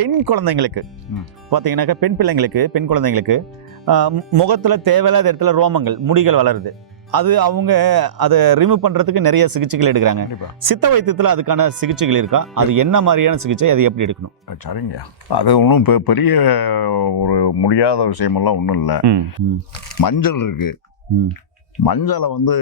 பெண் குழந்தைங்களுக்கு பார்த்தீங்கன்னாக்கா பெண் குழந்தைங்களுக்கு முகத்தில் தேவையில்லாத இடத்துல ரோமங்கள் முடிகள் வளருது. அது அவங்க அதை ரிமூவ் பண்ணுறதுக்கு நிறைய சிகிச்சைகள் எடுக்கிறாங்க. சித்த வைத்தியத்தில் அதுக்கான சிகிச்சைகள் இருக்கா? அது என்ன மாதிரியான சிகிச்சை, அது எப்படி எடுக்கணும்? சரிங்க, அது ஒன்றும் பெரிய ஒரு முடியாத விஷயமெல்லாம் ஒன்றும் இல்லை. மஞ்சள் இருக்கு. மஞ்சளை வந்து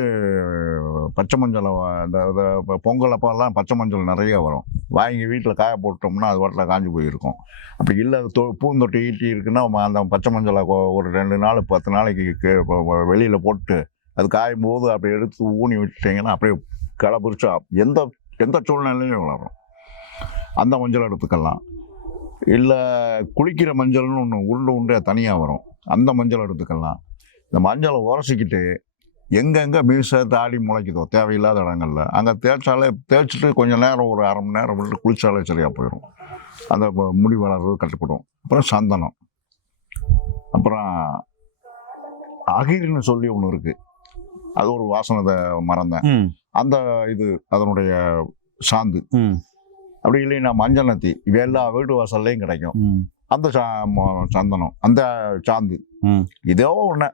பச்சை மஞ்சளை இந்த பொங்கல் அப்பெல்லாம் பச்சை மஞ்சள் நிறைய வரும். வாங்கி வீட்டில் காய போட்டோம்னா அது வாட்டில் காஞ்சி போயிருக்கும். அப்படி இல்லை பூந்தொட்டி ஈட்டி இருக்குன்னா அந்த பச்சை மஞ்சளை ஒரு 2 நாள் 10 நாளைக்கு வெளியில் போட்டு அது காயும் போது அப்படி எடுத்து ஊனி விட்டுட்டிங்கன்னா அப்படியே களை பிரிச்சா எந்த சூழ்நிலையிலையும் வளரும். அந்த மஞ்சள் எடுத்துக்கலாம். இல்லை குளிக்கிற மஞ்சள்னு ஒன்று உருண்டை தனியாக வரும், அந்த மஞ்சள் எடுத்துக்கலாம். இந்த மஞ்சளை உரசிக்கிட்டு எங்கெங்கே மீசை தாடி முளைக்குதோ தேவையில்லாத இடங்கள்ல அங்கே தேய்ச்சிட்டு கொஞ்சம் நேரம் ஒரு 1/2 மணி நேரம் விட்டு குளிச்சாலே சரியாக போயிடும். அந்த முடி வளர்றது கட்டுப்படும். அப்புறம் சந்தனம், அப்புறம் அகிர்னு சொல்லி ஒன்று இருக்குது. அது ஒரு வாசனை மரம் தான். அந்த இது அதனுடைய சாந்து. அப்படி இல்லைன்னா மஞ்சள் நத்தி, இவை எல்லா வீட்டு வாசல்லையும் கிடைக்கும். அந்த சந்தனம், அந்த சாந்து, இதோ ஒன்று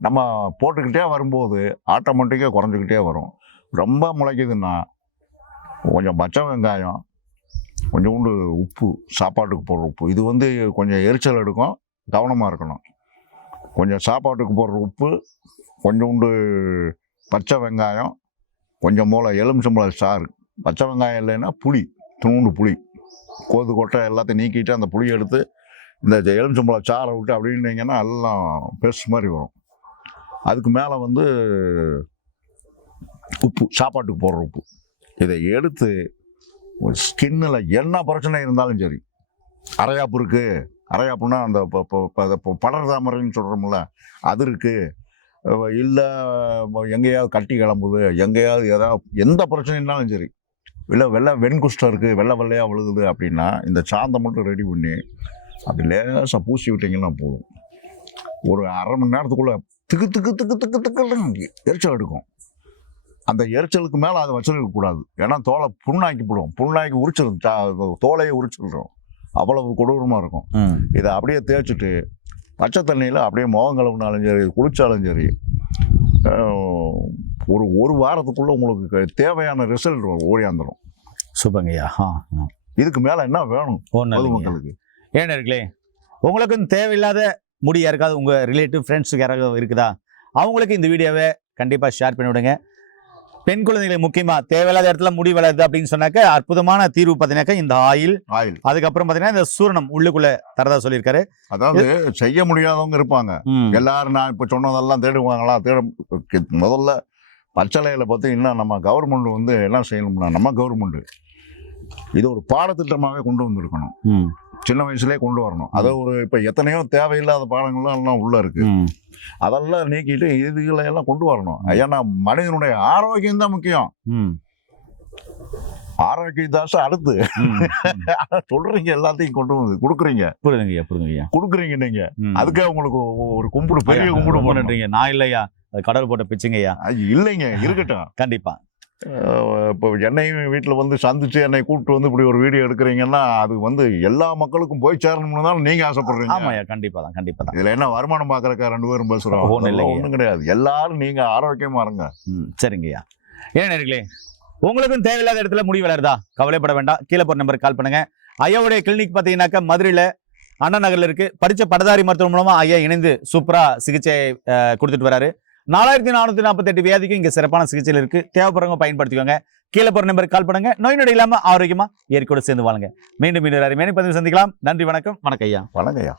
நம்ம போட்டுக்கிட்டே வரும்போது ஆட்டோமேட்டிக்காக குறைஞ்சிக்கிட்டே வரும். ரொம்ப முளைக்குதுன்னா கொஞ்சம் பச்சை வெங்காயம், கொஞ்சோண்டு உப்பு, சாப்பாட்டுக்கு போடுற உப்பு, இது வந்து கொஞ்சம் எரிச்சல் எடுக்கும், கவனமாக இருக்கணும். கொஞ்சம் சாப்பாட்டுக்கு போடுற உப்பு, கொஞ்சோண்டு பச்சை வெங்காயம், கொஞ்சம் போல் எலுமிச்சம்பழம் சாறு. பச்சை வெங்காயம் இல்லைன்னா புளி, துணுண்டு புளி, கோது கொட்டை எல்லாத்தையும் நீக்கிட்டு அந்த புளியை எடுத்து இந்த எலுமிச்சம்பழம் சாறை விட்டு அப்படின்னீங்கன்னா எல்லாம் பேஸ்ட் மாதிரி வரும். அதுக்கு மேலே வந்து உப்பு, சாப்பாட்டுக்கு போடுற உப்பு, இதை எடுத்து ஸ்கின்னில் என்ன பிரச்சனை இருந்தாலும் சரி, அரையாப்பு இருக்குது, அரையாப்புன்னா அந்த படர் தாமரைன்னு சொல்கிறோம்ல அது இருக்குது, இல்லை எங்கேயாவது கட்டி கிளம்புது, எங்கேயாவது எந்த பிரச்சனைனாலும் சரி, இல்லை வெண்குஷ்டம் இருக்குது, வெள்ளையாக விழுகுது அப்படின்னா இந்த சாந்தை மட்டும் ரெடி பண்ணி அப்படி லேசாக பூசி விட்டிங்கன்னா போதும். ஒரு 1/2 மணி நேரத்துக்குள்ளே திக்கு எரிச்சல் எடுக்கும். அந்த எரிச்சலுக்கு மேலே அதை வச்சிருக்கக்கூடாது. ஏன்னா தோலை புண்ணாக்கி உரிச்சிடும், தோலையை உரிச்சிடுறோம். அவ்வளவு கொடூரமாக இருக்கும். இதை அப்படியே தேய்ச்சிட்டு பச்சை தண்ணியில் அப்படியே முகம் கழுவினாலும் சரி, குளிச்சாலும் சரி, ஒரு வாரத்துக்குள்ளே உங்களுக்கு தேவையான ரிசல்ட் ஓடியாந்துடும். சூப்பங்கய்யா. இதுக்கு மேலே என்ன வேணும் பொதுமக்களுக்கு? ஏன் இருக்குல்லே, உங்களுக்கு தேவையில்லாத முடி யாருக்காவது உங்கள் ரிலேட்டிவ் ஃப்ரெண்ட்ஸுக்கு யாராவது இருக்குதா, அவங்களுக்கு இந்த வீடியோவை கண்டிப்பாக ஷேர் பண்ணி விடுங்க. பெண் குழந்தைகளுக்கு முக்கியமாக தேவையில்லாத இடத்துல முடி வளருது அப்படின்னு சொன்னாக்க அற்புதமான தீர்வு பார்த்தீங்கன்னாக்கா இந்த ஆயில். அதுக்கப்புறம் பார்த்தீங்கன்னா இந்த சூரணம் உள்ளுக்குள்ளே தரதா சொல்லியிருக்காரு. அதாவது செய்ய முடியாதவங்க இருப்பாங்க. எல்லாரும் நான் இப்போ சொன்னதெல்லாம் தேடுவாங்களா? முதல்ல பச்சளையில் பார்த்தீங்கன்னா நம்ம கவர்மெண்ட் வந்து என்ன செய்யணும்னா, நம்ம கவர்மெண்ட் இது ஒரு பாடத்திட்டமாகவே கொண்டு வந்திருக்கணும். சின்ன வயசுலேயே கொண்டு வரணும். அதை ஒரு இப்போ எத்தனையோ தேவையில்லாத பாடங்கள்லாம் எல்லாம் உள்ளே இருக்குது. அதெல்லாம் நீக்கிட்டு இதுகளை எல்லாம் கொண்டு வரணும். ஏன்னா மனிதனுடைய ஆரோக்கியம் தான் முக்கியம். ஆரோக்கியதாசம் அடுத்து சொல்றீங்க, எல்லாத்தையும் கொண்டு வந்து கொடுக்குறீங்க நீங்க. அதுக்கே உங்களுக்கு ஒரு கும்பிடு, பெரிய கும்பிடு போடுறீங்க. நான் இல்லையா, அது கடவுள் போட்ட பிச்சுங்கய்யா. இல்லைங்க, இருக்கட்டும். கண்டிப்பா. இப்போ என்னையும் வீட்டில் வந்து சந்திச்சு என்னை கூப்பிட்டு வந்து இப்படி ஒரு வீடியோ எடுக்கிறீங்கன்னா அது வந்து எல்லா மக்களுக்கும் போய் சேரணும்னு தான் நீங்க ஆசைப்படுறீங்க. ஆமாய்யா, கண்டிப்பா தான். இதுல என்ன வருமானம் பார்க்கறக்கா 2 பேரும் பேசுறோம்? ஒன்றும் கிடையாது. எல்லாரும் நீங்க ஆரோக்கியமா இருங்க. சரிங்கய்யா. ஏன் நேர்களே, உங்களுக்கும் தேவையில்லாத இடத்துல முடி வளருதா? கவலைப்பட வேண்டாம். கீழே போற நம்பருக்கு கால் பண்ணுங்க. ஐயாவுடைய கிளினிக் பார்த்தீங்கன்னாக்கா மதுரையில் அண்ணா நகர்ல இருக்கு. படிச்ச பட்டதாரி மருத்துவம் மூலமா ஐயா இணைந்து சூப்பரா சிகிச்சை கொடுத்துட்டு வராரு. 4448 வியாதிக்கும் இங்க சிறப்பான சிகிச்சையில் இருக்கு. தேவைப்படுறவங்க பயன்படுத்திக்கோங்க. கீழே போற நம்பருக்கு கால் பண்ணுங்க. நோய் நொடி இல்லாம ஆரோக்கியமா இயற்கையோடு சேர்ந்து வாழுங்க. மீண்டும் பதிவு சந்திக்கலாம். நன்றி, வணக்கம். வணக்கம் ஐயா. வணக்கம் ஐயா.